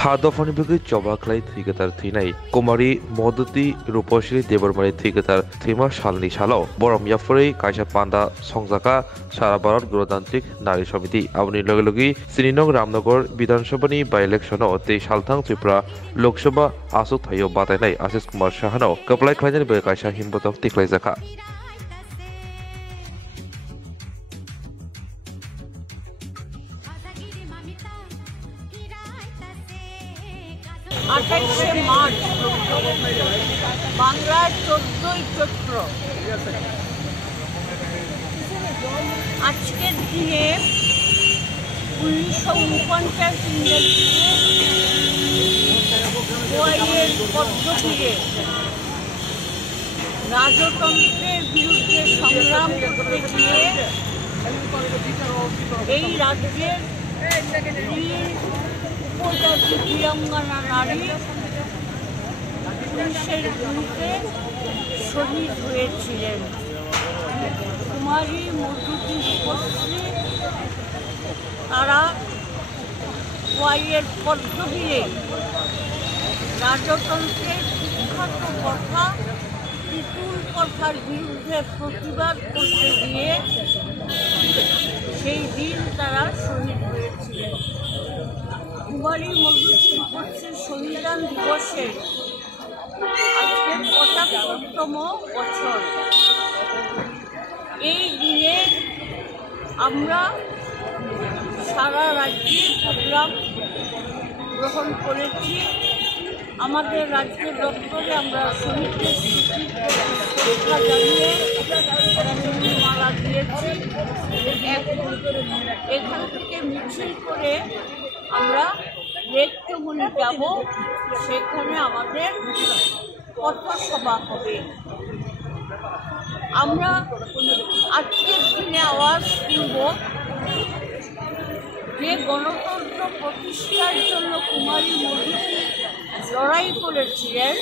हादफानिबोगै जबाख्लाय थैगोतार थैनाय कुमारी मदती रूपश्री देबरमारी थैगोतार थैमा सालनि सालाव बरम याफुरै कायसा पान्डा संजाका सारा भारत गणतान्त्रिक नारी समिति आबनि लगे लगे सिनिनग रामनगर विधानसभानि बाय इलेक्शनाव तै सालथां त्रिपुरा लोकसभा आसु थायो बातायनाय आशिष कुमार साहानाव कपलाय खायनाय बे कायसा हिमबतक तिख्लायजाखा মার্চ বাংলার 14ই চৈত্র আজকের দিনে 1949 ইংরেজিতে গোয়াইয়ের পদ্মতীরে রাজতন্ত্রের বিরুদ্ধে সংগ্রাম করতে গিয়ে এই রাজ্যের উপজাতি বীরাঙ্গনা নারী পুলিশের বিরুদ্ধে শহীদ হয়েছিলেন। কুমারী মধুতি রূপশ্রী তারা গোয়াইয়ের পদ্মতীরে রাজতন্ত্রের বিখ্যাত কথা পিতুল কথার বিরুদ্ধে প্রতিবাদ করতে গিয়ে সেই দিন তারা শহীদ হয়েছিলেন। কুমারী মধুতি রূপশ্রীর শহীদান দিবসে আজকে ৭৫তম বছর। এই দিনে আমরা সারা রাজ্যে প্রোগ্রাম গ্রহণ করেছি। আমাদের রাজ্য দপ্তরে আমরা শহীদদের স্মৃতির শ্রদ্ধা জানিয়ে মালা দিয়েছি। এখান থেকে মিছিল করে আমরা লেকচমনি যাব, সেখানে আমাদের পথসভা হবে। আমরা আজকের দিনে আওয়াজ তুলব যে গণতন্ত্র প্রতিষ্ঠার জন্য কুমারী মধুতি লড়াই করেছিলেন,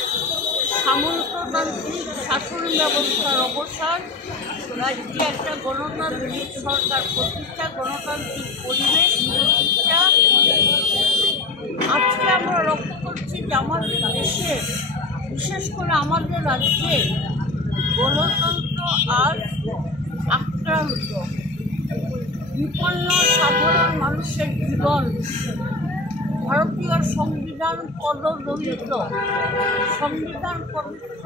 সামন্ততান্ত্রিক শাসন ব্যবস্থার অবসান, রাজ্যে একটা গণতান্ত্রিক সরকার প্রতিষ্ঠা, গণতান্ত্রিক পরিবেশ প্রতিষ্ঠা। আজকে আমরা লক্ষ্য করছি যে আমাদের দেশে, বিশেষ করে আমাদের রাজ্যে গণতন্ত্র আজ আক্রান্ত। বিপন্ন সাধারণ মানুষের জীবন, ভারতীয় সংবিধান পদদলিত, সংবিধান প্রদত্ত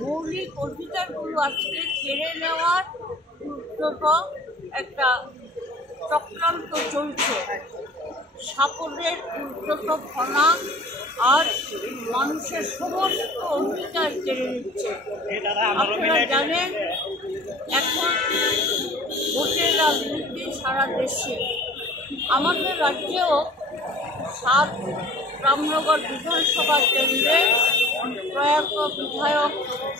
মৌলিক অধিকারগুলো আজকে কেড়ে নেওয়ার উদ্যত একটা চক্রান্ত চলছে। সাপদের উদ্যত ফনা আর মানুষের সমস্ত অধিকার কেড়ে নিচ্ছে। আপনারা জানেন এখন ভোটের রাজনীতি সারা দেশে। আমাদের রাজ্যেও ৭ রামনগর বিধানসভা কেন্দ্রে প্রয়াত বিধায়ক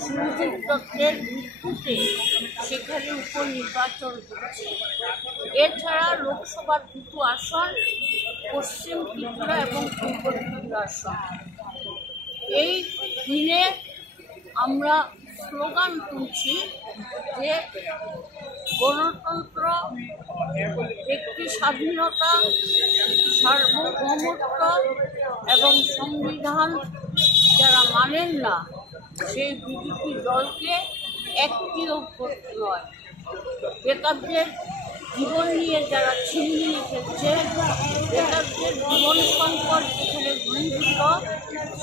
সুরজিৎ দত্তের মৃত্যুতে সেখানে উপনির্বাচন হচ্ছে। এছাড়া লোকসভার 2টো আসন, পশ্চিম ত্রিপুরা এবং পূর্ব ত্রিপুরা আসন। এই দিনে আমরা স্লোগান তুলছি যে গণতন্ত্র, ব্যক্তি স্বাধীনতা, সার্বভৌমত্ব এবং সংবিধান যারা মানেন না সেই বিজেপি দলকে একটিও ভোট নয়। বেকারদের জীবন নিয়ে যারা ছিনিয়ে খেলছে, বেকারদের জীবন সংকট যেখানে ঘনীভূত,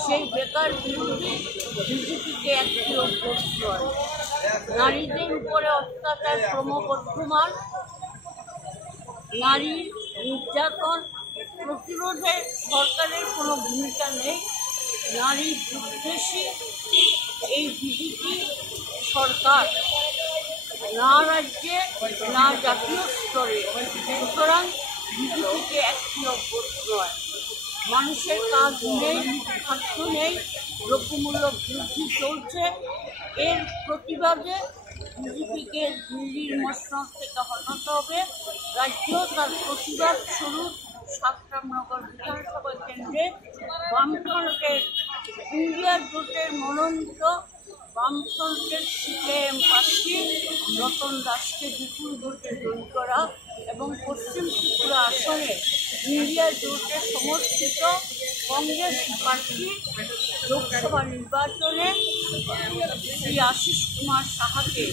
সেই বেকার বিরোধী বিজেপিকে একটিও ভোট নয়। নারীদের উপরে অত্যাচার ক্রমবর্ধমান, নারী নির্যাতন প্রতিরোধে সরকারের কোনো ভূমিকা নেই। নারী বিদ্বেষী এই বিজেপি সরকার না রাজ্যে না জাতীয় স্তরে, সুতরাং বিজেপিকে একটিও ভোট নয়। মানুষের কাজ নেই, খাদ্য নেই, দ্রব্যমূল্য বৃদ্ধি চলছে। এর প্রতিবাদে বিজেপিকে দিল্লির মসনদ থেকে হটাতে হবে। রাজ্য তার প্রতিবাদ স্বরূপ ৭ রামনগর বিধানসভা কেন্দ্রে বামফ্রন্টের ইন্ডিয়া জোটের মনোনীত বামফ্রন্টের সিপিআইএম প্রার্থী রতন দাসকে বিপুল ভোটে জয়ী করা এবং পশ্চিম ত্রিপুরা আসনে ইন্ডিয়া জোটে সমর্থিত কংগ্রেস প্রার্থী লোকসভা নির্বাচনে শ্রী আশিস কুমার সাহাকে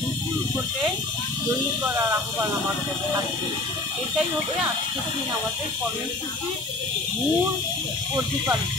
বিপুল ভোটে জয়ী করার আহ্বান আমাদের থাকবে। এটাই হবে আজকের দিন আমাদের কর্মসূচির মূল প্রতিপাদ্য।